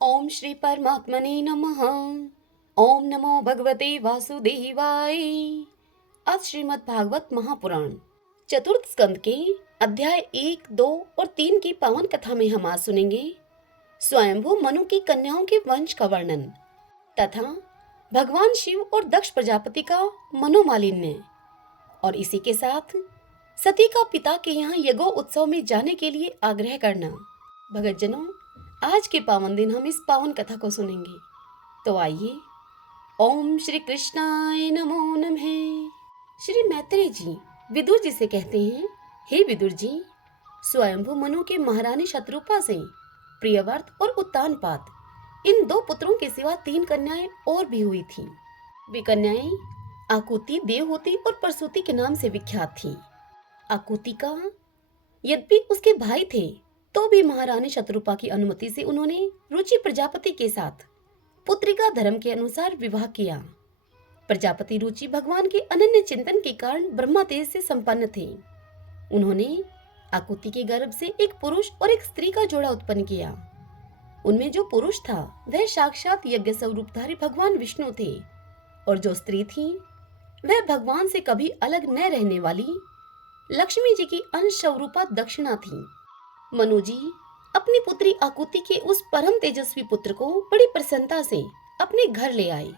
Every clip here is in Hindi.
ओम श्री परमात्मने नमः। ओम नमो भगवते वासुदेवाय। आज श्रीमद् भागवत महापुराण चतुर्थ स्कंद के अध्याय 1, 2 और 3 की पावन कथा में हम आज सुनेंगे स्वयंभू मनु की कन्याओं के वंश का वर्णन तथा भगवान शिव और दक्ष प्रजापति का मनोमालिन्य। और इसी के साथ सती का पिता के यहाँ यज्ञ उत्सव में जाने के लिए आग्रह करना। भगतजनों, आज के पावन दिन हम इस पावन कथा को सुनेंगे। तो आइए, ओम श्री कृष्णाय नमो नमः। श्री मैत्रेय जी विदुर जी से कहते हैं, हे विदुर जी, स्वयंभू मनु के महारानी शत्रुपा से प्रियव्रत और उत्तानपाद इन 2 पुत्रों के सिवा 3 कन्याएं और भी हुई थीं। वे कन्याएं आकुति, देवहूति और प्रसूति के नाम से विख्यात थीं। आकुति का यद्यपि उसके भाई थे तो भी महारानी शत्रुपा की अनुमति से उन्होंने रुचि प्रजापति के साथ पुत्रिका धर्म के अनुसार विवाह किया। प्रजापति रुचि भगवान के अनन्य चिंतन के कारण ब्रह्मा तेज से संपन्न थे। उन्होंने आकुति के गर्भ से एक पुरुष और एक स्त्री का जोड़ा उत्पन्न किया। उनमें जो पुरुष था वह साक्षात यज्ञ स्वरूपधारी भगवान विष्णु थे और जो स्त्री थी वह भगवान से कभी अलग न रहने वाली लक्ष्मी जी की अंश स्वरूपा दक्षिणा थी। मनु जी अपनी पुत्री आकुति के उस परम तेजस्वी पुत्र को बड़ी प्रसन्नता से अपने घर ले आए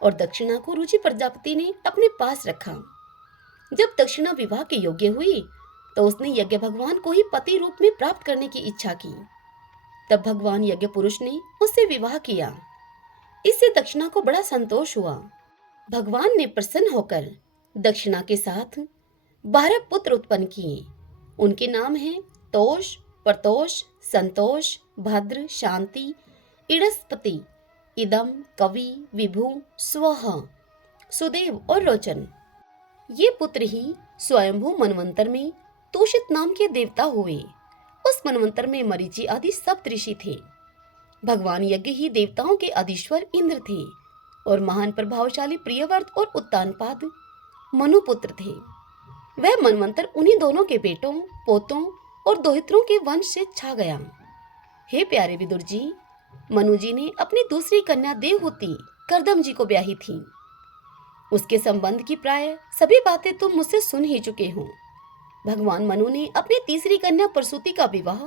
और दक्षिणा को रुचि प्रजापति ने अपने पास रखा। जब दक्षिणा विवाह के योग्य हुई तो उसने यज्ञ भगवान को ही पति रूप में प्राप्त करने की इच्छा की। तब भगवान यज्ञ पुरुष ने उससे विवाह किया। इससे दक्षिणा को बड़ा संतोष हुआ। भगवान ने प्रसन्न होकर दक्षिणा के साथ 12 पुत्र उत्पन्न किए। उनके नाम हैं तोष, प्रतोष, संतोष, भद्र, शांति, इड़स्पति, इदम, कवि, विभु, स्वह, सुदेव और रोचन। ये पुत्र ही स्वयंभू मनवंतर में तोषित नाम के देवता हुए। उस मनवंतर में मरीचि आदि सप्तऋषि थे। भगवान यज्ञ ही देवताओं के अधीश्वर इंद्र थे और महान प्रभावशाली प्रियव्रत और उत्तानपाद मनुपुत्र थे। वह मनवंतर उन्हीं दोनों के बेटों, पोतों और दोहित्रों के वंश से छा गया। हे प्यारे विदुर जी, मनु जी ने अपनी दूसरी कन्या देवहूति कर्दम जी को ब्याही थी। उसके संबंध की प्राय सभी बातें तुम मुझसे सुन ही चुके हो। भगवान मनु ने अपनी तीसरी कन्या प्रसूति का विवाह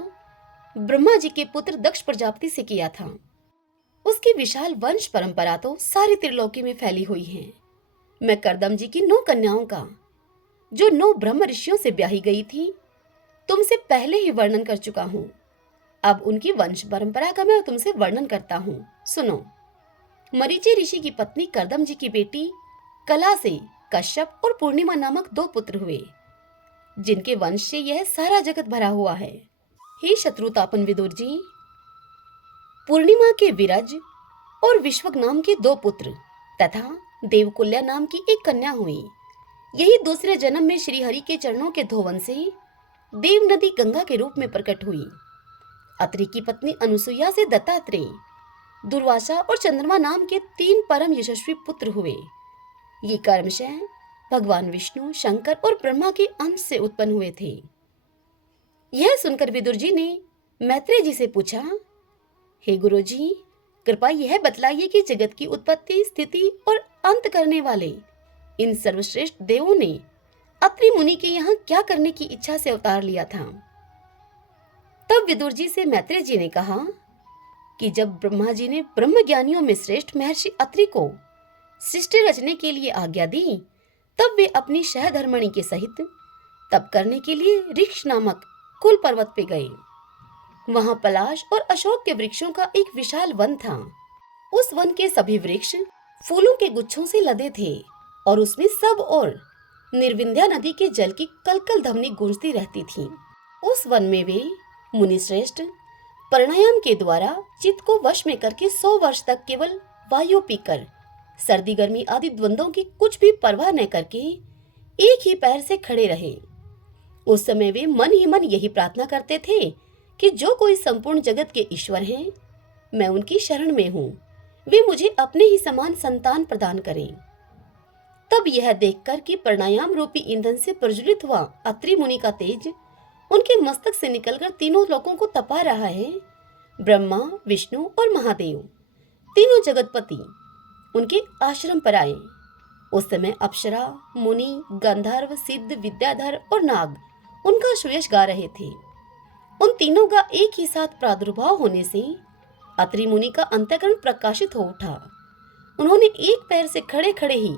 ब्रह्मा जी के पुत्र दक्ष प्रजापति से किया था। उसकी विशाल वंश परंपरा तो सारी त्रिलोकी में फैली हुई है। मैं कर्दम जी की 9 कन्याओं का, जो 9 ब्रह्म ऋषियों से ब्याही गई थी, तुमसे पहले ही वर्णन कर चुका हूं। अब उनकी वंश परंपरा का मैं तुमसे वर्णन करता हूं। सुनो। मरीचि ऋषि की पत्नी कर्दम जी की बेटी कला से कश्यप और पूर्णिमा नामक 2 पुत्र हुए, जिनके वंश से यह सारा जगत भरा हुआ है। हे शत्रुतापन विदुर जी, पूर्णिमा के विरज और विश्वक नाम के 2 पुत्र तथा देवकुल्या नाम की एक कन्या हुई। यही दूसरे जन्म में श्री हरि के चरणों के धोवन से देव नदी गंगा के रूप में प्रकट हुई। अत्रि की पत्नी अनुसुईया से दत्तात्रेय, दुर्वासा और चंद्रमा नाम के 3 परम यशस्वी पुत्र हुए। ये कर्मशः भगवान विष्णु, शंकर और ब्रह्मा के अंश से उत्पन्न हुए थे। यह सुनकर विदुर जी ने मैत्रेय जी से पूछा, हे गुरु जी, कृपा यह बतलाइए कि जगत की उत्पत्ति, स्थिति और अंत करने वाले इन सर्वश्रेष्ठ देवों ने अत्रि मुनि के यहाँ क्या करने की इच्छा से अवतार लिया था। तब विदुर जी से मैत्रेय जी ने कहा कि जब ब्रह्मा जी ने ब्रह्म ज्ञानियों में श्रेष्ठ महर्षि अत्रि को सृष्टि रचने के लिए आज्ञा दी, तब वे अपनी सहधर्मणि के सहित तप करने के लिए ऋक्ष नामक कुल पर्वत पे गए। वहां पलाश और अशोक के वृक्षों का एक विशाल वन था। उस वन के सभी वृक्ष फूलों के गुच्छों से लदे थे और उसमें सब और निर्विंध्या नदी के जल की कलकल ध्वनि गूंजती रहती थी। उस वन में वे मुनि श्रेष्ठ प्राणायाम के द्वारा चित्त को वश में करके 100 वर्ष तक केवल वायु पीकर सर्दी गर्मी आदि द्वंद्वों की कुछ भी परवाह न करके एक ही पैर से खड़े रहे। उस समय वे मन ही मन यही प्रार्थना करते थे कि जो कोई संपूर्ण जगत के ईश्वर हैं, मैं उनकी शरण में हूँ, वे मुझे अपने ही समान संतान प्रदान करें। तब यह देखकर कि प्राणायाम रूपी ईंधन से प्रज्वलित हुआ अत्रि मुनि का तेज उनके मस्तक से निकलकर तीनों लोकों को तपा रहा है, ब्रह्मा, विष्णु और महादेव तीनों जगतपति उनके आश्रम पर आए। उस समय अप्सरा, मुनि, गंधर्व, सिद्ध, विद्याधर और नाग उनका सुयश गा रहे थे। उन तीनों का एक ही साथ प्रादुर्भाव होने से अत्रि मुनि का अंतःकरण प्रकाशित हो उठा। उन्होंने एक पैर से खड़े खड़े ही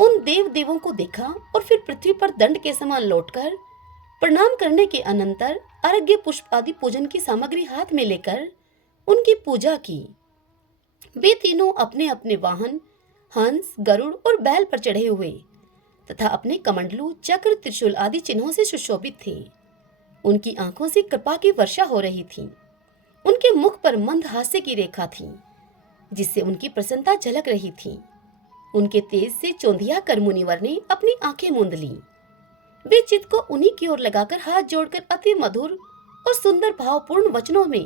उन देव देवों को देखा और फिर पृथ्वी पर दंड के समान लौटकर प्रणाम करने के अनंतर अर्घ्य, पुष्प आदि पूजन की सामग्री हाथ में लेकर उनकी पूजा की। वे तीनों अपने अपने वाहन हंस, गरुड़ और बैल पर चढ़े हुए तथा अपने कमंडलू, चक्र, त्रिशूल आदि चिन्हों से सुशोभित थे। उनकी आंखों से कृपा की वर्षा हो रही थी। उनके मुख पर मंद हास्य की रेखा थी, जिससे उनकी प्रसन्नता झलक रही थी। उनके तेज से चौंधिया कर मुनिवर ने अपनी आंखें मूंद ली। वे चित्त को उन्हीं की ओर लगाकर हाथ जोड़कर अति मधुर और सुंदर भावपूर्ण वचनों में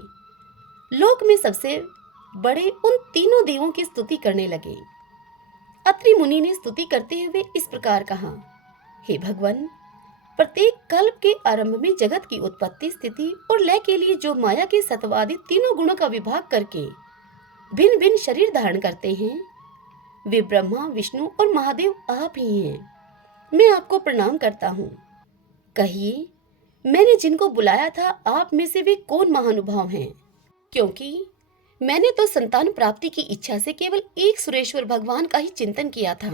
लोक में सबसे बड़े उन तीनों देवों की स्तुति करने लगे। अत्रि मुनि ने स्तुति करते हुए इस प्रकार कहा, हे भगवान, प्रत्येक कल्प के आरंभ में जगत की उत्पत्ति, स्थिति और लय के लिए जो माया के सत्वादि तीनों गुणों का विभाग करके भिन्न भिन्न शरीर धारण करते हैं, वे ब्रह्मा, विष्णु और महादेव आप ही हैं। मैं आपको प्रणाम करता हूँ। कहिए, मैंने जिनको बुलाया था आप में से वे कौन महानुभाव हैं? क्योंकि मैंने तो संतान प्राप्ति की इच्छा से केवल एक सुरेश्वर भगवान का ही चिंतन किया था।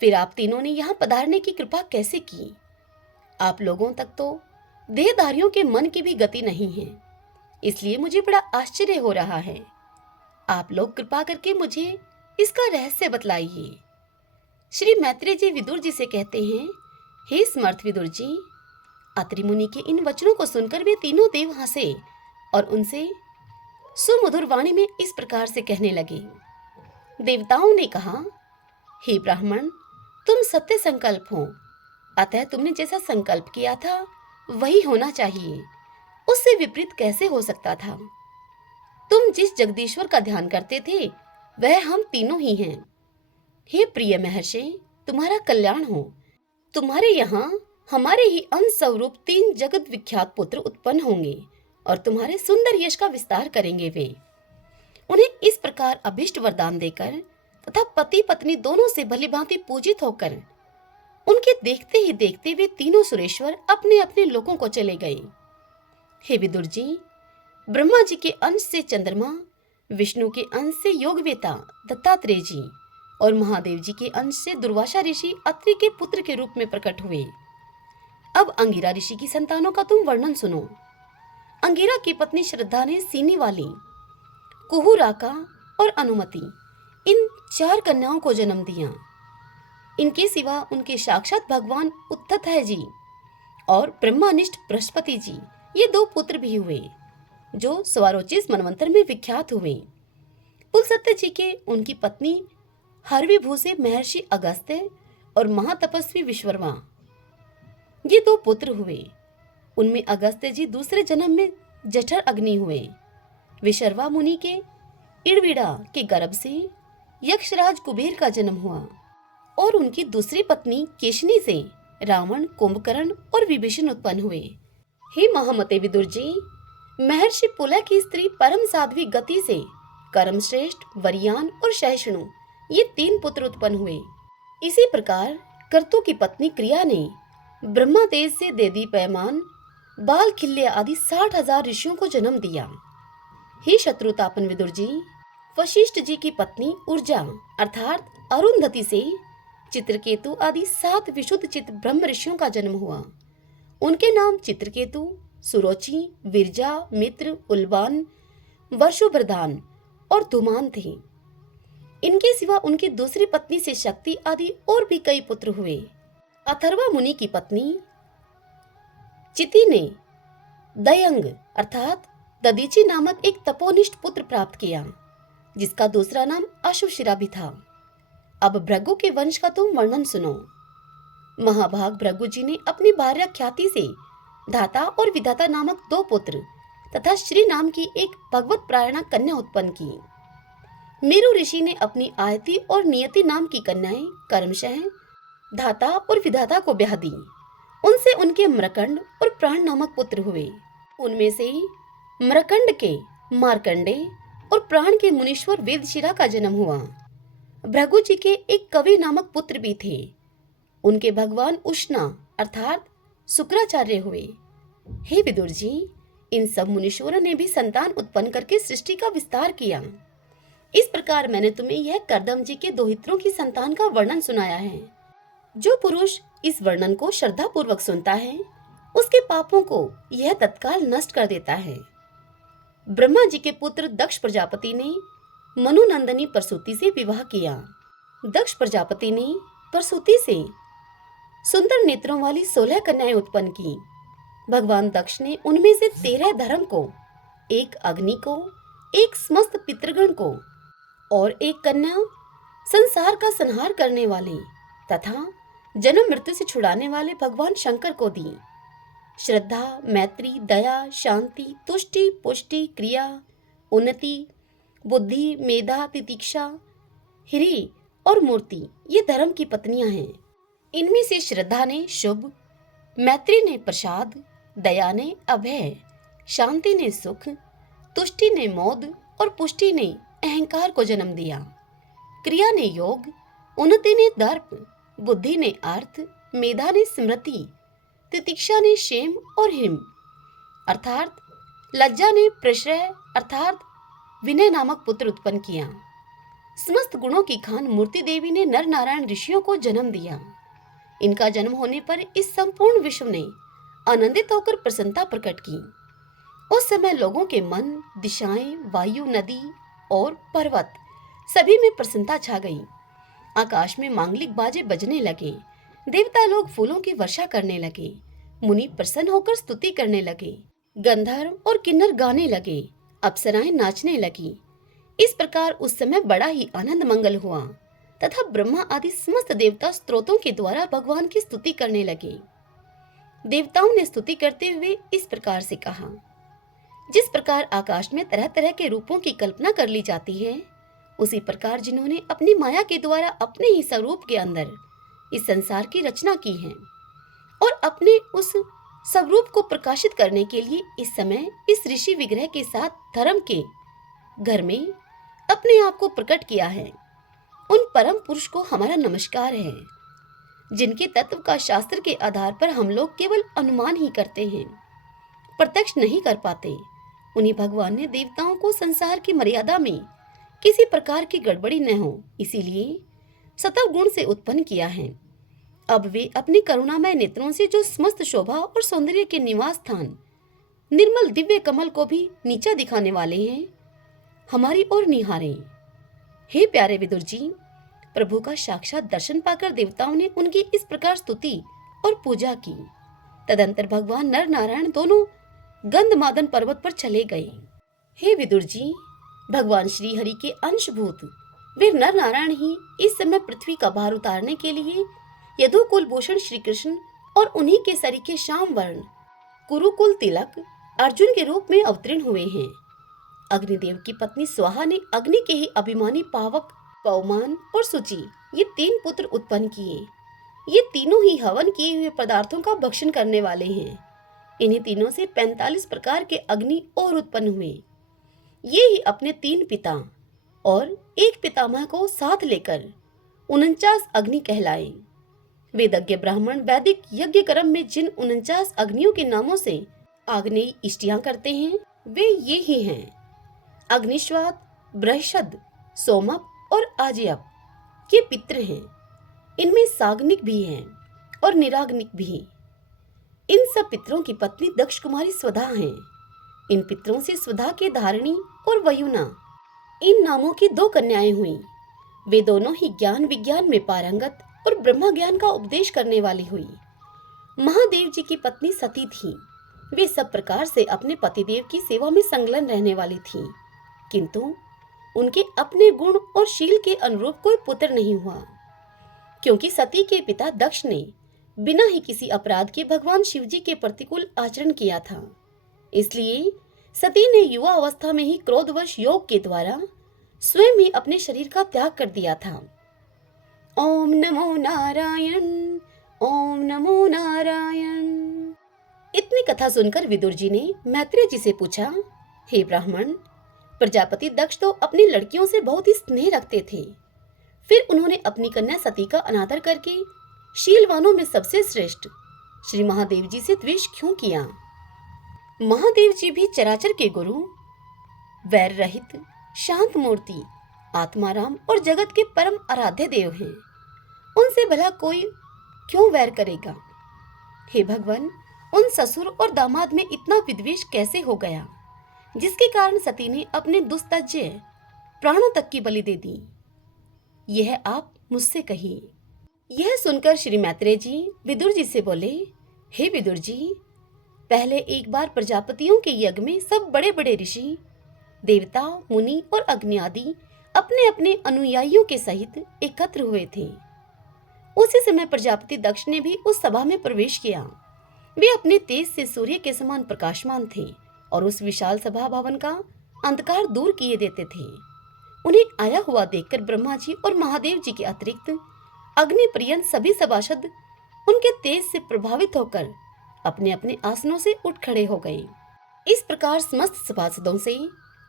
फिर आप तीनों ने यहाँ पधारने की कृपा कैसे की? आप लोगों तक तो देहधारियों के मन की भी गति नहीं है, इसलिए मुझे बड़ा आश्चर्य हो रहा है। आप लोग कृपा करके मुझे इसका रहस्य बतलाइए। श्री मैत्रेय जी विदुर जी से कहते हैं, हे समर्थ विदुर जी, अत्रि मुनि के इन वचनों को सुनकर वे तीनों देव हंसे और उनसे सुमधुर वाणी में इस प्रकार से कहने लगे। देवताओं ने कहा, हे ब्राह्मण, तुम सत्य संकल्प हो, अतः तुमने जैसा संकल्प किया था वही होना चाहिए। उससे विपरीत कैसे हो सकता था? तुम जिस जगदीश्वर का ध्यान करते थे वह हम तीनों ही हैं। हे प्रिय महर्षि, तुम्हारा कल्याण हो। तुम्हारे यहाँ हमारे ही अंश स्वरूप 3 जगत विख्यात पुत्र उत्पन्न होंगे और तुम्हारे सुंदर यश का विस्तार करेंगे। वे उन्हें इस प्रकार अभिष्ट वरदान देकर तथा पति पत्नी दोनों से भलीभांति पूजित होकर उनके देखते ही देखते वे तीनों सुरेश्वर अपने अपने लोकों को चले गए। हे विदुर जी, ब्रह्मा जी के अंश से चंद्रमा, विष्णु के अंश से योगवेता दत्तात्रेय जी और महादेव जी के अंश से दुर्वासा ऋषि अत्रि के पुत्र के रूप में प्रकट हुए। अब अंगिरा ऋषि की संतानों का तुम वर्णन सुनो। अंगिरा की पत्नी श्रद्धा ने सीनी वाली, कुहुराका और अनुमति इन 4 कन्याओं को जन्म दिया। इनके सिवा उनके साक्षात भगवान उत्तथय जी और ब्रह्मानिष्ठ बृहस्पति जी ये 2 पुत्र भी हुए, जो स्वारोचिस मनवंतर में विख्यात हुए। पुलसत्य जी के उनकी पत्नी हरविभू से महर्षि अगस्त्य और महातपस्वी विश्वकर्मा ये 2 पुत्र हुए। उनमें अगस्त्य जी दूसरे जन्म में जठर अग्नि हुए। विशर्वा मुनि के इड़विड़ा के गर्भ से यक्षराज कुबेर का जन्म हुआ और उनकी दूसरी पत्नी केशनी से रावण, कुंभकर्ण और विभीषण उत्पन्न हुए। हे महामते विदुर जी, महर्षि पुलह की स्त्री परम साध्वी गति से कर्मश्रेष्ठ, वरियान और सहिष्णु ये 3 पुत्र उत्पन्न हुए। इसी प्रकार कर्तु की पत्नी क्रिया ने ब्रह्मा तेज से देदीप्यमान, बाल खिल्य आदि 60,000 ऋषियों को जन्म दिया। हे शत्रुतापन विदुर जी, वशिष्ठ जी की पत्नी ऊर्जा अर्थात अरुंधति से चित्रकेतु आदि 7 विशुद्ध चित्त ब्रह्म ऋषियों का जन्म हुआ। उनके नाम चित्रकेतु, सुरोचि, विरजा, मित्र, उल्बान, वर्षोभरदान और धूमान थे। इनके सिवा उनकी दूसरी पत्नी से शक्ति आदि और भी कई पुत्र हुए। अथर्वा मुनि की पत्नी चिति ने दयंग अर्थात ददीची नामक एक तपोनिष्ठ पुत्र प्राप्त किया, जिसका दूसरा नाम अश्वशिरा भी था। अब भृगु के वंश का तुम वर्णन सुनो। महाभाग भृगु जी ने अपनी भार्या ख्याति से धाता और विधाता नामक 2 पुत्र तथा श्री नाम की एक भगवत प्रायणा कन्या उत्पन्न की। मेरु ऋषि ने अपनी आयति और नियति नाम की कन्याएं कर्मशः धाता और विधाता को ब्याह दी। उनसे उनके मृकंड और प्राण नामक पुत्र हुए। उनमें से मृकंड के मार्कंडे और प्राण के मुनीश्वर वेदशिरा का जन्म हुआ। भृगु जी के एक कवि नामक पुत्र भी थे। उनके भगवान उष्णा अर्थात शुक्राचार्य हुए। हे विदुर जी, इन सब मुनीश्वरों ने भी संतान उत्पन्न करके सृष्टि का विस्तार किया। इस प्रकार मैंने तुम्हें यह कर्दम जी के दोहित्रों की संतान का वर्णन सुनाया है। जो पुरुष इस वर्णन को श्रद्धा पूर्वक सुनता है, उसके पापों को यह तत्काल नष्ट कर देता है। ब्रह्मा जी के पुत्र दक्ष प्रजापति ने मनुनंदनी प्रसूति से विवाह किया। दक्ष प्रजापति ने प्रसूति से सुंदर नेत्रों वाली 16 कन्याएं उत्पन्न की। भगवान दक्ष ने उनमें से 13 धर्म को, एक अग्नि को, एक समस्त पितृगण को और एक कन्या संसार का संहार करने वाले तथा जन्म मृत्यु से छुड़ाने वाले भगवान शंकर को दी। श्रद्धा, मैत्री, दया, शांति, तुष्टि, पुष्टि, क्रिया, उन्नति, बुद्धि, मेधा, तितिक्षा, हिरी और मूर्ति ये धर्म की पत्नियां हैं। इनमें से श्रद्धा ने शुभ, मैत्री ने प्रसाद, दया ने अभय, शांति ने सुख, तुष्टि ने मोद और पुष्टि ने अहंकार को जन्म दिया। क्रिया ने योग, उन्नति ने दर्प, बुद्धि ने अर्थ, मेधा ने स्मृति, तितिक्षा ने क्षेम और हिम अर्थात लज्जा ने प्रश्रय अर्थात विनय नामक पुत्र उत्पन्न किया। समस्त गुणों की खान मूर्ति देवी ने नर नारायण ऋषियों को जन्म दिया। इनका जन्म होने पर इस संपूर्ण विश्व ने आनंदित होकर प्रसन्नता प्रकट की। उस समय लोगों के मन, दिशाएं, वायु, नदी और पर्वत सभी में प्रसन्नता छा गई। आकाश में मांगलिक बाजे बजने लगे, देवता लोग फूलों की वर्षा करने लगे, मुनि प्रसन्न होकर स्तुति करने लगे, गंधर्व और किन्नर गाने लगे, अप्सराएं नाचने लगी। इस प्रकार उस समय बड़ा ही आनंद मंगल हुआ तथा ब्रह्मा आदि समस्त देवता स्तोत्रों के द्वारा भगवान की स्तुति करने लगे। देवताओं ने स्तुति करते हुए इस प्रकार से कहा, जिस प्रकार आकाश में तरह तरह के रूपों की कल्पना कर ली जाती है, उसी प्रकार जिन्होंने अपनी माया के द्वारा अपने ही स्वरूप के अंदर इस संसार की रचना की है और अपने उस स्वरूप को प्रकाशित करने के लिए इस समय इस ऋषि विग्रह के साथ धर्म के घर में अपने आप को प्रकट किया है, उन परम पुरुष को हमारा नमस्कार है, जिनके तत्व का शास्त्र के आधार पर हम लोग केवल अनुमान ही करते हैं, प्रत्यक्ष नहीं कर पाते। उन्हीं भगवान ने देवताओं को संसार की मर्यादा में किसी प्रकार की गड़बड़ी न हो, इसीलिए सतव गुण से उत्पन्न किया है। अब वे अपनी करुणामय नेत्रों से जो समस्त शोभा और सौंदर्य के निवास स्थान निर्मल दिव्य कमल को भी नीचा दिखाने वाले हैं, हमारी ओर निहारें। हे प्यारे विदुर जी, प्रभु का साक्षात दर्शन पाकर देवताओं ने उनकी इस प्रकार स्तुति और पूजा की। तदंतर भगवान नर नारायण दोनों गंधमादन पर्वत पर चले गए। हे विदुर जी, भगवान श्री हरि के अंशभूत वे नर नारायण ही इस समय पृथ्वी का भार उतारने के लिए यदुकुल भूषण श्री कृष्ण और उन्हीं के सरीखे श्याम वर्ण कुरुकुल तिलक अर्जुन के रूप में अवतीर्ण हुए हैं। अग्निदेव की पत्नी स्वाहा ने अग्नि के ही अभिमानी पावक, पवमान और सुचि ये 3 पुत्र उत्पन्न किए। ये तीनों ही हवन किए हुए पदार्थों का भक्षण करने वाले हैं। इन्हीं तीनों से 45 प्रकार के अग्नि और उत्पन्न हुए। ये ही अपने 3 पिता और एक पितामह को साथ लेकर 49 अग्नि कहलाए। वेदज्ञ ब्राह्मण वैदिक यज्ञ कर्म में जिन 49 अग्नियों के नामों से आग्नेय इष्टियां करते हैं, वे ये ही हैं: अग्निश्वात, बृहस्पति, सोमक और आज्यप ये पितृ हैं। इनमें साग्निक भी हैं और निराग्निक भी। इन सब पितरों की पत्नी दक्ष कुमारी स्वधा हैं। इन पितरों से स्वधा के धारिणी और वयुना इन नामों की 2 कन्याएं हुई। वे दोनों ही ज्ञान विज्ञान में पारंगत और ब्रह्म ज्ञान का उपदेश करने वाली हुई। महादेव जी की पत्नी सती थी। वे सब प्रकार से अपने पतिदेव की सेवा में संलग्न रहने वाली थी, किंतु उनके अपने गुण और शील के अनुरूप कोई पुत्र नहीं हुआ, क्योंकि सती के पिता दक्ष ने बिना ही किसी अपराध के भगवान शिव जी के प्रतिकूल आचरण किया था। इसलिए सती ने युवा अवस्था में ही क्रोधवश योग के द्वारा स्वयं ही अपने शरीर का त्याग कर दिया था। ओम नमो नारायण, ओम नमो नारायण। इतनी कथा सुनकर विदुर जी ने मैत्रेय जी से पूछा, हे ब्राह्मण, प्रजापति दक्ष तो अपनी लड़कियों से बहुत ही स्नेह रखते थे, फिर उन्होंने अपनी कन्या सती का अनादर करके शीलवानों में सबसे श्रेष्ठ श्री महादेव जी से द्वेष क्यों किया? महादेव जी भी चराचर के गुरु, वैर रहित, शांत मूर्ति, आत्माराम और जगत के परम आराध्य देव हैं। उनसे भला कोई क्यों वैर करेगा? हे भगवान, उन ससुर और दामाद में इतना विद्वेष कैसे हो गया, जिसके कारण सती ने अपने दुस्तज्य प्राणों तक की बलि दे दी? यह आप मुझसे कहिए। यह सुनकर श्री मैत्रेय जी विदुर जी से बोले, हे विदुर जी, पहले एक बार प्रजापतियों के यज्ञ में सब बड़े बड़े ऋषि, देवता, मुनि और अग्नि आदि अपने अपने अनुयायियों के सहित एकत्र हुए थे। उसी समय प्रजापति दक्ष ने भी उस सभा में प्रवेश किया। वे अपने तेज से सूर्य के समान प्रकाशमान थे और उस विशाल सभा भवन का अंधकार दूर किए देते थे। उन्हें आया हुआ देखकर ब्रह्मा जी और महादेव जी के अतिरिक्त अग्नि पर्यंत सभी सभासद उनके तेज से प्रभावित होकर अपने अपने आसनों से उठ खड़े हो गए। इस प्रकार समस्त सभासदों से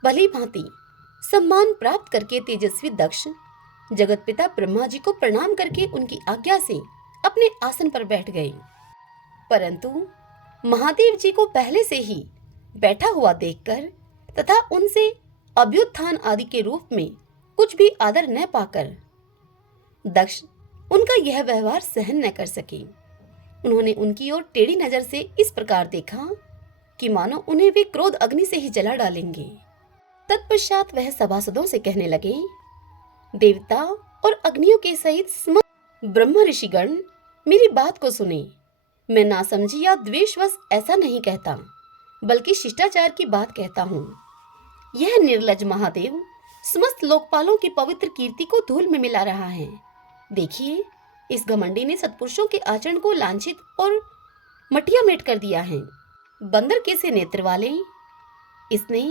भली भांति सम्मान प्राप्त करके तेजस्वी दक्ष जगत पिता ब्रह्मा जी को प्रणाम करके उनकी आज्ञा से अपने आसन पर बैठ गए। परंतु महादेव जी को पहले से ही बैठा हुआ देखकर तथा उनसे अभ्युत्थान आदि के रूप में कुछ भी आदर न पाकर दक्ष उनका यह व्यवहार सहन न कर सके। उन्होंने उनकी ओर टेढ़ी नजर से इस प्रकार देखा कि मानो उन्हें वे क्रोध अग्नि से ही जला डालेंगे। तत्पश्चात वह सभासदों से कहने लगे, देवता और अग्नियों के सहित समस्त ब्रह्म ऋषिगण, मेरी बात को सुने। मैं नासमझी या द्वेषवश ऐसा नहीं कहता, बल्कि शिष्टाचार की बात कहता हूँ। यह निर्लज महादेव समस्त लोकपालों की पवित्र कीर्ति को धूल में मिला रहा है। देखिए, इस घमंडी ने सत्पुरुषों के आचरण को लांछित और मटिया मेट कर दिया है। बंदर के से नेत्र वाले इसने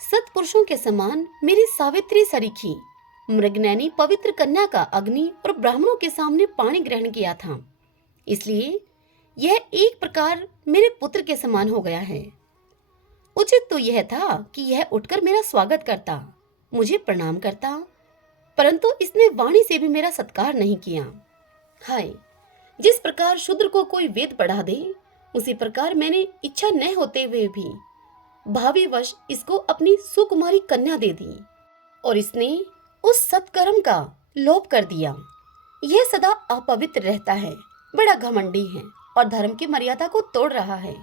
सत्पुरुषों के समान मेरी सावित्री सरीखी मृगनयनी पवित्र कन्या का अग्नि और ब्राह्मणों के सामने पाणी ग्रहण किया था, इसलिए यह एक प्रकार मेरे पुत्र के समान हो गया है। उचित तो यह था कि यह उठकर मेरा स्वागत करता, मुझे प्रणाम करता, परंतु इसने वाणी से भी मेरा सत्कार नहीं किया। हाय, जिस प्रकार शूद्र को कोई वेद पढ़ा दे, उसी प्रकार मैंने इच्छा न होते हुए भी भावीवश इसको अपनी सुकुमारी कन्या दे दी और इसने उस सत्कर्म का लोप कर दिया। यह सदा अपवित्र रहता है, बड़ा घमंडी है और धर्म की मर्यादा को तोड़ रहा है।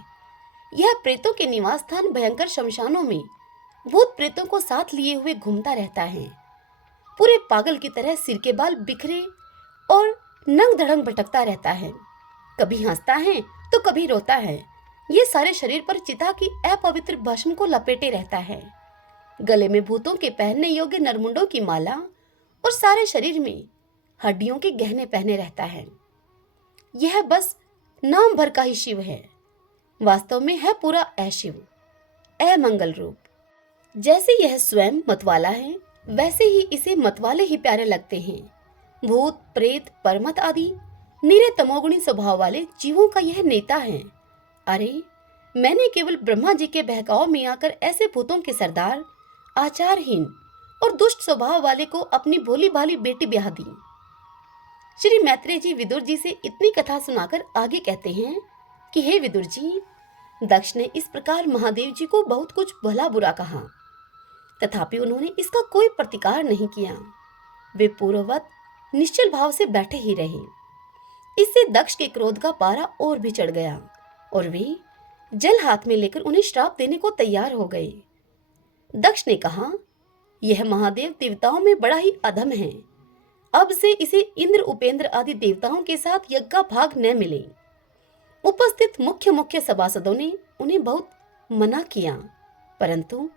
यह प्रेतों के निवास स्थान भयंकर शमशानों में भूत प्रेतों को साथ लिए हुए घूमता रहता है। पूरे पागल की तरह सिर के बाल बिखरे और नंग धड़ंग भटकता रहता है। कभी हंसता है तो कभी रोता है। ये सारे शरीर पर चिता की अपवित्र भस्म को लपेटे रहता है। गले में भूतों के पहनने योग्य नरमुंडों की माला और सारे शरीर में हड्डियों के गहने पहने रहता है। यह बस नाम भर का ही शिव है, वास्तव में है पूरा अशिव, अमंगल रूप। जैसे यह स्वयं मतवाला है, वैसे ही इसे मतवाले ही प्यारे लगते हैं। भूत, प्रेत, परमत आदि निरे तमोगुणी स्वभाव वाले जीवों का यह नेता है। अरे, मैंने केवल ब्रह्मा जी के बहकाव में आकर ऐसे भूतों के सरदार, आचारहीन और दुष्ट स्वभाव वाले को अपनी भोली भाली बेटी ब्याह दी। श्री मैत्रेय जी विदुर जी से इतनी कथा सुनाकर आगे कहते हैं कि हे विदुर जी, दक्ष ने इस प्रकार महादेव जी को बहुत कुछ भला बुरा कहा, तथापि उन्होंने इसका कोई प्रतिकार नहीं किया। वे पूर्ववत निश्चल भाव से बैठे ही रहे। इससे दक्ष के क्रोध का पारा और भी चढ़ गया और वे जल हाथ में लेकर उन्हें श्राप देने को तैयार हो गए। दक्ष ने कहा, यह महादेव देवताओं में बड़ा ही अधम है। अब से इसे इंद्र, उपेंद्र आदि देवताओं के साथ यज्ञ का भाग न मिले। उपस्थित मुख्य मुख्य सभासदों ने उन्हें बहुत मना किया, परंतु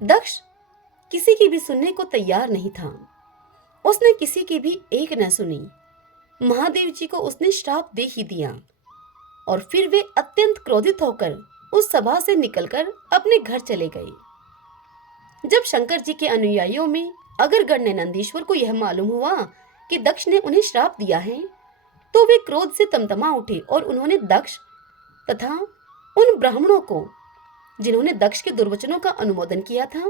दक्ष किसी की भी सुनने को तैयार नहीं था। उसने किसी की भी एक न सुनी। महादेव जी को उसने श्राप दे ही दिया और फिर वे अत्यंत क्रोधित होकर उस सभा से निकलकर अपने घर चले गए। जब शंकर जी के अनुयायियों में अग्रगण्य नंदीश्वर को यह मालूम हुआ कि दक्ष ने उन्हें श्राप दिया है, तो वे क्रोध से तमतमा उठे और उन्होंने दक्ष तथा उन ब्राह्मणों को, जिन्होंने दक्ष के दुर्वचनों का अनुमोदन किया था,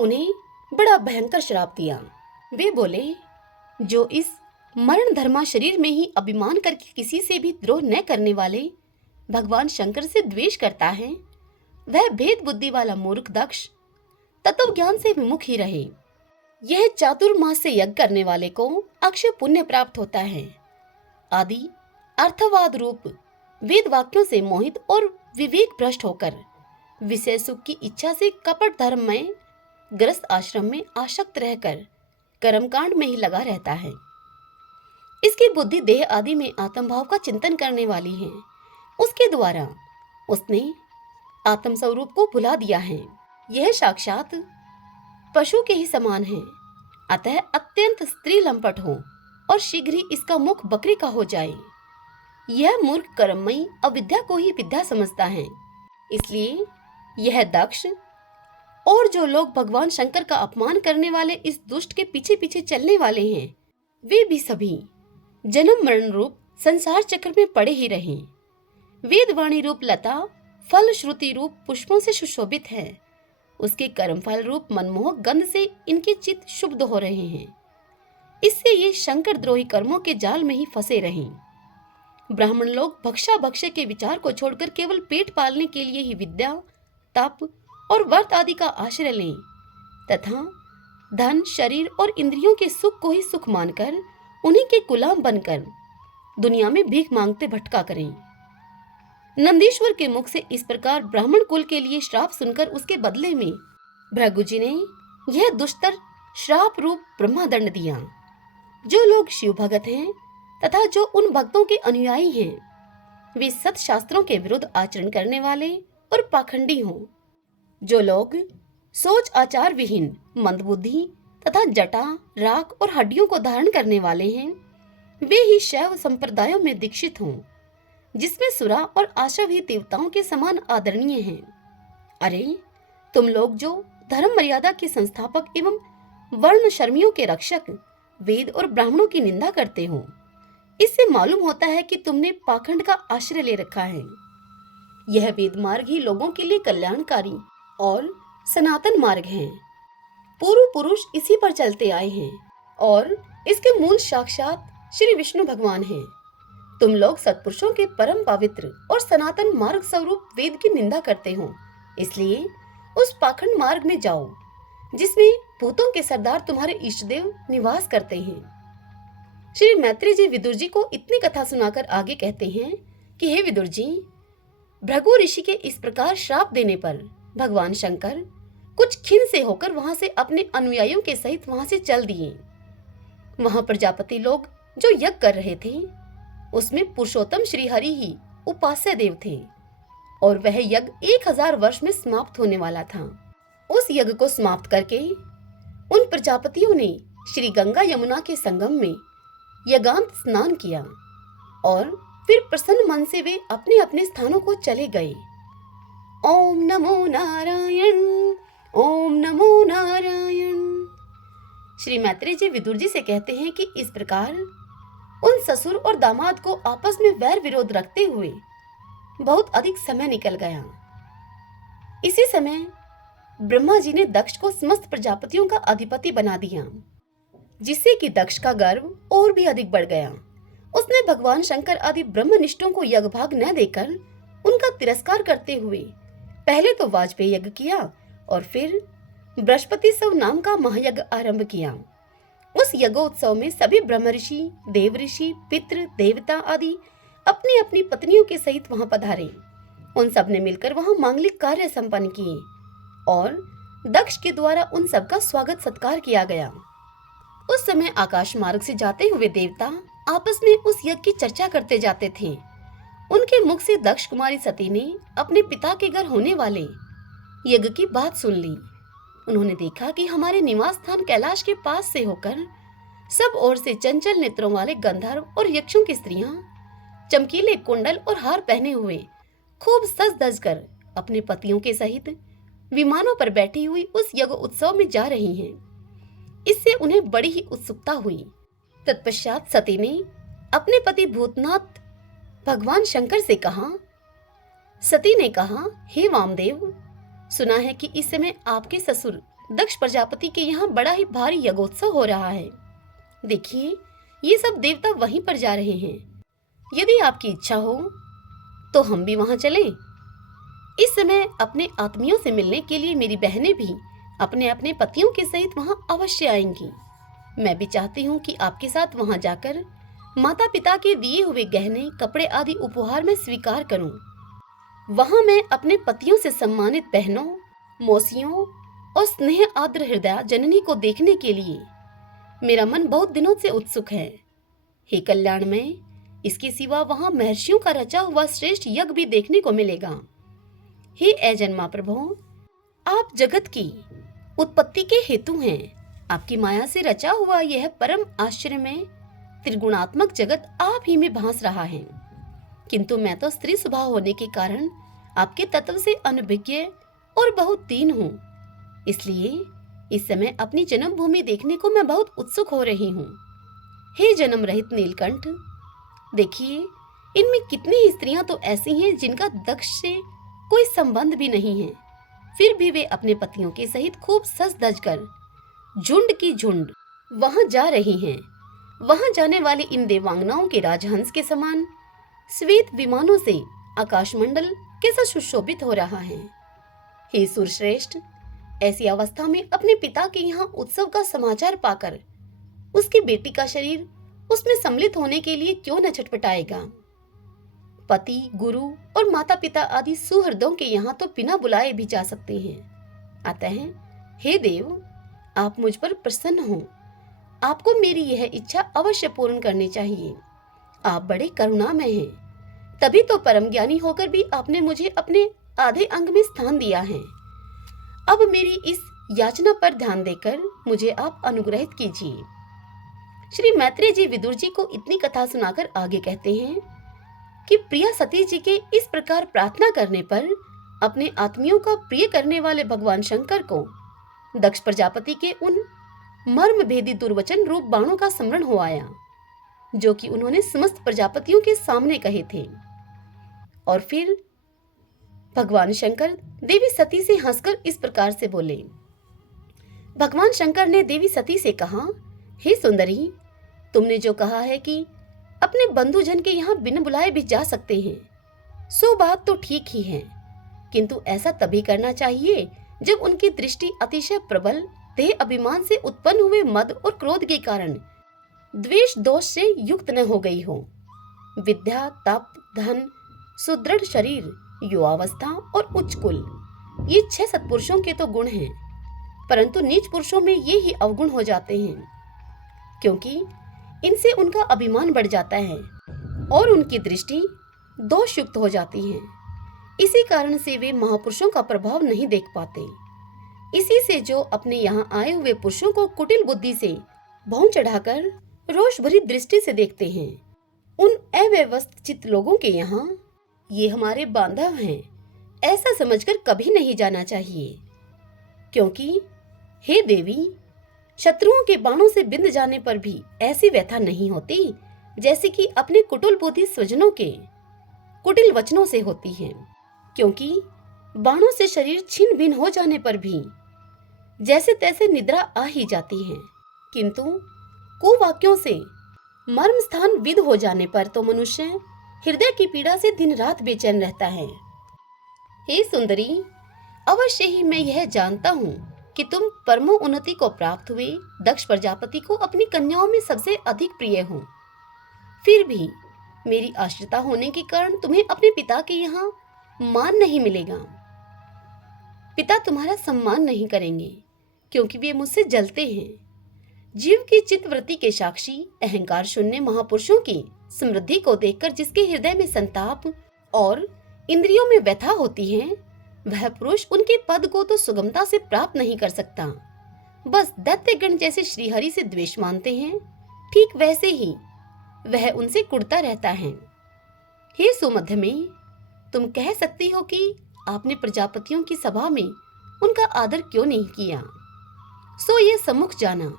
उन्हें बड़ा भयंकर श्राप दिया। वे बोले, जो इस मरण धर्मा शरीर में ही अभिमान करके किसी से भी द्रोह न करने वाले भगवान शंकर से द्वेष करता है, वह भेद बुद्धि वाला मूर्ख दक्ष तत्व ज्ञान से विमुख ही रहे। यह चातुर्मास से यज्ञ करने वाले को अक्षय पुण्य प्राप्त होता है। आदि अर्थवाद रूप वेद वाक्यों से मोहित और विवेक भ्रष्ट होकर विषय सुख की इच्छा से कपट धर्म में ग्रस्त आश्रम में आसक्त रहकर कर्मकांड में ही लगा रहता है। इसकी बुद्धि देह आदि में आत्मभाव का चिंतन करने वाली है। उसके द्वारा उसने आत्म स्वरूप को भुला दिया है। यह साक्षात पशु के ही समान है। अतः अत्यंत स्त्री लंपट हो और शीघ्र ही इसका मुख बकरी का हो जाए। यह मूर्ख कर्ममयी अविद्या को ही विद्या समझता है। इसलिए यह दक्ष और जो लोग भगवान शंकर का अपमान करने वाले इस दुष्ट के पीछे पीछे चलने वाले हैं, वे भी सभी जन्म मरण रूप संसार चक्र में पड़े ही रहें। वेदवाणी रूप लता फल श्रुति रूप पुष्पों से सुशोभित है। उसके कर्मफल रूप मनमोहक गंध से इनके चित्त शुद्ध हो रहे हैं। इससे ये शंकर द्रोही कर्मों के जाल में ही फंसे रहें। ब्राह्मण लोग भक्षा भक्ष्य के विचार को छोड़कर केवल पेट पालने के लिए ही विद्या, तप और व्रत आदि का आश्रय लें तथा धन, शरीर और इंद्रियों के सुख को ही सुख मानकर उन्हीं के गुलाम बनकर दुनिया में भीख मांगते भटका करें। नंदीश्वर के मुख से इस प्रकार ब्राह्मण कुल के लिए श्राप सुनकर उसके बदले में भृगु जी ने यह दुष्टर श्राप रूप ब्रह्मदंड दिया। जो लोग शिव भगत हैं तथा जो उन भक्तों के अनुयायी हैं, वे सत शास्त्रों के विरुद्ध आचरण करने वाले और पाखंडी हों। जो लोग सोच आचार विहीन, मंदबुद्धि तथा जटा, राख और हड्डियों को धारण करने वाले हैं, वे ही शैव संप्रदायों में दीक्षित हों, जिसमें सुरा और आशा भी देवताओं के समान आदरणीय हैं। अरे, तुम लोग जो धर्म मर्यादा के संस्थापक एवं वर्ण शर्मियों के रक्षक वेद और ब्राह्मणों की निंदा करते हो, इससे मालूम होता है कि तुमने पाखंड का आश्रय ले रखा है। यह वेद मार्ग ही लोगों के लिए कल्याणकारी और सनातन मार्ग है। पूर्व पुरुष इसी पर चलते आए हैं और इसके मूल साक्षात श्री विष्णु भगवान हैं। तुम लोग सत्पुरुषों के परम पवित्र और सनातन मार्ग स्वरूप वेद की निंदा करते हो। इसलिए उस पाखंड मार्ग में जाओ जिसमें भूतों के सरदार तुम्हारे इष्टदेव निवास करते हैं। श्री मैत्री जी विदुर जी को इतनी कथा सुनाकर आगे कहते हैं कि हे विदुर जी, भृगु ऋषि के इस प्रकार श्राप देने पर भगवान शंकर कुछ खिन्न से होकर वहां से अपने अनुयायियों के सहित वहां से चल दिए। वहां प्रजापति लोग जो यज्ञ कर रहे थे, उसमें पुरुषोत्तम श्री हरि ही उपास्य देव थे और वह यज्ञ 1000 वर्ष में समाप्त होने वाला था। उस यज्ञ को समाप्त करके उन प्रजापतियों ने श्री गंगा यमुना के संगम में यज्ञांत स्नान किया और फिर प्रसन्न मन से वे अपने अपने स्थानों को चले गए। ओम नमो नारायण, ओम नमो नारायण। श्री मैत्री जी विदुर जी से कहते हैं कि इस प्रकार उन ससुर और दामाद को आपस में वैर विरोध रखते हुए बहुत अधिक समय निकल गया। इसी समय ब्रह्मा जी ने दक्ष को समस्त प्रजापतियों का अधिपति बना दिया, जिससे कि दक्ष का गर्व और भी अधिक बढ़ गया। उसने भगवान शंकर आदि ब्रह्मनिष्ठों को यज्ञ भाग न देकर उनका तिरस्कार करते हुए पहले तो वाजपेयी यज्ञ किया और फिर बृहस्पति सव नाम का महायज्ञ आरंभ किया। उस यज्ञोत्सव में सभी ब्रह्म ऋषि, देव ऋषि, पितृ, देवता आदि अपनी अपनी पत्नियों के सहित वहां पधारे। उन सब ने मिलकर वहां मांगलिक कार्य संपन्न किए और दक्ष के द्वारा उन सब का स्वागत सत्कार किया गया। उस समय आकाश मार्ग से जाते हुए देवता आपस में उस यज्ञ की चर्चा करते जाते थे। उनके मुख से दक्ष कुमारी सती ने अपने पिता के घर होने वाले यज्ञ की बात सुन ली। उन्होंने देखा कि हमारे निवास स्थान कैलाश के पास से होकर सब ओर से चंचल नेत्रों वाले गंधर्व और यक्षों की स्त्रियां चमकीले कुंडल और हार पहने हुए खूब सज धज कर अपने पतियों के सहित विमानों पर बैठी हुई उस यज्ञ उत्सव में जा रही हैं। इससे उन्हें बड़ी ही उत्सुकता हुई। तत्पश्चात सती ने अपने पति भूतनाथ भगवान शंकर से कहा। सती ने कहा, हे वामदेव, सुना है कि इस समय आपके ससुर दक्ष प्रजापति के यहाँ बड़ा ही भारी यज्ञोत्सव हो रहा है। देखिए, ये सब देवता वहीं पर जा रहे हैं। यदि आपकी इच्छा हो तो हम भी वहां चलें। इस समय अपने आत्मियों से मिलने के लिए मेरी बहनें भी अपने अपने पतियों के सहित वहां अवश्य आएंगी। मैं भी चाहती हूँ कि आपके साथ वहां जाकर माता पिता के दिए हुए गहने, कपड़े आदि उपहार में स्वीकार करूं। वहां मैं अपने पतियों से सम्मानित बहनों, मौसियों और स्नेह आर्द्र हृदय जननी को देखने के लिए मेरा मन बहुत दिनों से उत्सुक है। हे कल्याण में, इसके सिवा वहां महर्षियों का रचा हुआ श्रेष्ठ यज्ञ भी देखने को मिलेगा। हे अजन्मा प्रभु, आप जगत की उत्पत्ति के हेतु हैं। आपकी माया से रचा हुआ यह परम आश्चर्य में त्रिगुणात्मक जगत आप ही में भास रहा है। किंतु मैं तो स्त्री स्वभाव होने के कारण आपके तत्व से अनभिज्ञ और बहुत दीन हूँ। इसलिए इस समय अपनी जन्मभूमि देखने को मैं बहुत उत्सुक हो रही हूँ। हे जन्म रहित नीलकंठ, देखिए, इनमें कितनी स्त्रियां तो ऐसी हैं जिनका दक्ष से कोई संबंध भी नहीं है, फिर भी वे अपने पतियों के सहित खूब सज धज कर झुंड की झुंड वहां जा रही हैं। वहां जाने वाली इन देवांगनाओं के राजहंस के समान श्वेत विमानों से आकाशमंडल कैसा सुशोभित हो रहा है। हे सुरश्रेष्ठ, ऐसी अवस्था में अपने पिता के यहाँ उत्सव का समाचार पाकर उसकी बेटी का शरीर उसमें सम्मिलित होने के लिए क्यों न छटपटाएगा। पति, गुरु और माता पिता आदि सुहृदों के यहाँ तो बिना बुलाए भी जा सकते हैं। अतः हे देव, आप मुझ पर प्रसन्न हो। आपको मेरी यह इच्छा अवश्य पूर्ण करनी चाहिए। आप बड़े करुणामय हैं, तभी तो परम ज्ञानी होकर भी आपने मुझे अपने आधे अंग में स्थान दिया है। अब मेरी इस याचना पर ध्यान देकर मुझे आप अनुग्रहित कीजिए। श्री मैत्रेय जी विदुर जी को इतनी कथा सुनाकर आगे कहते हैं कि प्रिया सती जी के इस प्रकार प्रार्थना करने पर अपने आत्मियों का प्रिय करने वाले भगवान शंकर को दक्ष प्रजापति के उन मर्म भेदी दुर्वचन रूप बाणों का स्मरण हो आया, जो कि उन्होंने समस्त प्रजापतियों के सामने कहे थे। और फिर भगवान शंकर देवी सती से हंसकर इस प्रकार से बोले। भगवान शंकर ने देवी सती से कहा, हे सुंदरी, तुमने जो कहा है कि अपने बंधुजन के यहाँ बिन बुलाए भी जा सकते हैं, सो बात तो ठीक ही है, किंतु ऐसा तभी करना चाहिए जब उनकी दृष्टि अतिशय प्रबल देह अभिमान से उत्पन्न हुए मद और क्रोध के कारण द्वेष दोष से युक्त न हो गई हो। विद्या, तप, धन, सुदृढ़ शरीर, युवावस्था और उच्च कुल, ये 6 सत्पुरुषों के तो गुण हैं, परंतु नीच पुरुषों में ये ही अवगुण हो जाते हैं, क्योंकि इनसे उनका अभिमान बढ़ जाता है और उनकी दृष्टि दोष युक्त हो जाती है। इसी कारण से वे महापुरुषों का प्रभाव नहीं देख पाते। इसी से जो अपने यहाँ आए हुए पुरुषों को कुटिल बुद्धि से भौं चढ़ाकर रोष भरी दृष्टि से देखते हैं, उन अव्यवस्थित चित्त लोगों के यहाँ ये हमारे बांधव हैं, ऐसा समझकर कभी नहीं जाना चाहिए। क्योंकि हे देवी, शत्रुओं के बाणों से बिंध जाने पर भी ऐसी व्यथा नहीं होती जैसे कि अपने कुटिल बुद्धि स्वजनों के कुटिल वचनों से होती है। क्योंकि बाणों से शरीर छिन्न भिन्न हो जाने पर भी जैसे तैसे निद्रा आ ही जाती है, किंतु कुवाक्यों से मर्म स्थान विद हो जाने पर तो मनुष्य हृदय की पीड़ा से दिन रात बेचैन रहता है। हे सुंदरी, अवश्य ही मैं यह जानता हूँ कि तुम परमो उन्नति को प्राप्त हुए दक्ष प्रजापति को अपनी कन्याओं में सबसे अधिक प्रिय हो। फिर भी मेरी आश्रिता होने के कारण तुम्हें अपने पिता के यहाँ मान नहीं मिलेगा। पिता तुम्हारा सम्मान नहीं करेंगे, क्योंकि वे मुझसे जलते हैं। जीव की चित्तवृत्ति के साक्षी अहंकार शून्य महापुरुषों की समृद्धि को देखकर जिसके हृदय में संताप और इंद्रियों में व्यथा होती है, वह पुरुष उनके पद को तो सुगमता से प्राप्त नहीं कर सकता। बस दैत्यगण जैसे श्रीहरि से द्वेष मानते हैं, ठीक वैसे ही वह उनसे कुढ़ता रहता है। हे सुमध्य में, तुम कह सकती हो कि आपने प्रजापतियों की सभा में उनका आदर क्यों नहीं किया। सो ये सम्मुख जाना,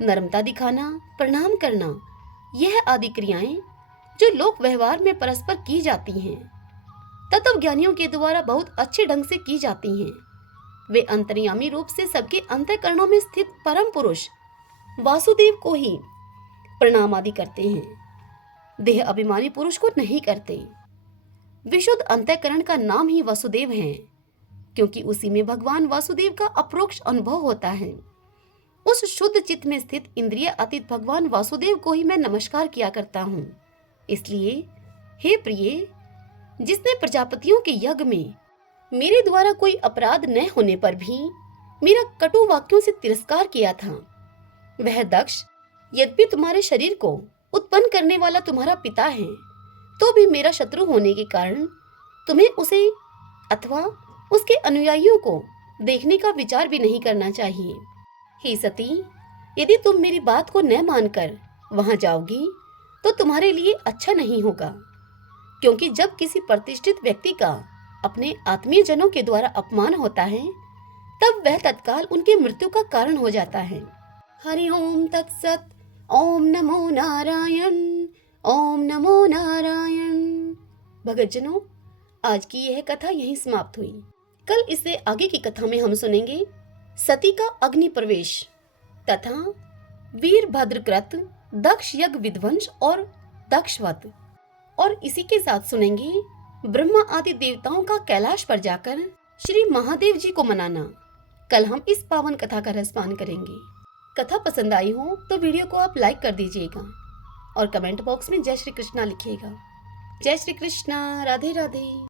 नर्मता दिखाना, प्रणाम करना, यह आदि क्रियाएं जो लोक व्यवहार में परस्पर की जाती हैं, तत्व ज्ञानियों के द्वारा बहुत अच्छे ढंग से की जाती हैं, वे अंतर्यामी रूप से सबके अंतःकरणों में स्थित परम पुरुष वासुदेव को ही प्रणाम आदि करते हैं। देह अभिमानी पुरुष को नहीं करते। विशुद्ध अंतःकरण का नाम ही वासुदेव है, क्योंकि उसी में भगवान वासुदेव का अप्रोक्ष अनुभव होता है। उस शुद्ध चित्त में स्थित इंद्रिय अतीत भगवान वासुदेव को ही मैं नमस्कार किया करता हूँ। इसलिए हे प्रिय, जिसने प्रजापतियों के यज्ञ में मेरे द्वारा कोई अपराध न होने पर भी मेरा कटु वाक्यों से तिरस्कार किया था, वह दक्ष यद्यपि तुम्हारे शरीर को उत्पन्न करने वाला तुम्हारा पिता है, तो भी मेरा शत्रु होने के कारण तुम्हें उसे अथवा उसके अनुयायियों को देखने का विचार भी नहीं करना चाहिए। हे सती, यदि तुम मेरी बात को न मानकर वहां जाओगी तो तुम्हारे लिए अच्छा नहीं होगा, क्योंकि जब किसी प्रतिष्ठित व्यक्ति का अपने आत्मीय जनों के द्वारा अपमान होता है, तब वह तत्काल उनकी मृत्यु का कारण हो जाता है। हरि ओम तत्सत। ओम नमो नारायण। ओम नमो नारायण। भगतजनों, आज की यह कथा यहीं समाप्त हुई। कल इससे आगे की कथा में हम सुनेंगे सती का अग्नि प्रवेश तथा वीरभद्रकृत दक्ष यज्ञ विध्वंस और दक्षवध, और इसी के साथ सुनेंगे ब्रह्मा आदि देवताओं का कैलाश पर जाकर श्री महादेव जी को मनाना। कल हम इस पावन कथा का रसपान करेंगे। कथा पसंद आई हो तो वीडियो को आप लाइक कर दीजिएगा और कमेंट बॉक्स में जय श्री कृष्णा लिखिएगा। जय श्री कृष्णा। राधे राधे।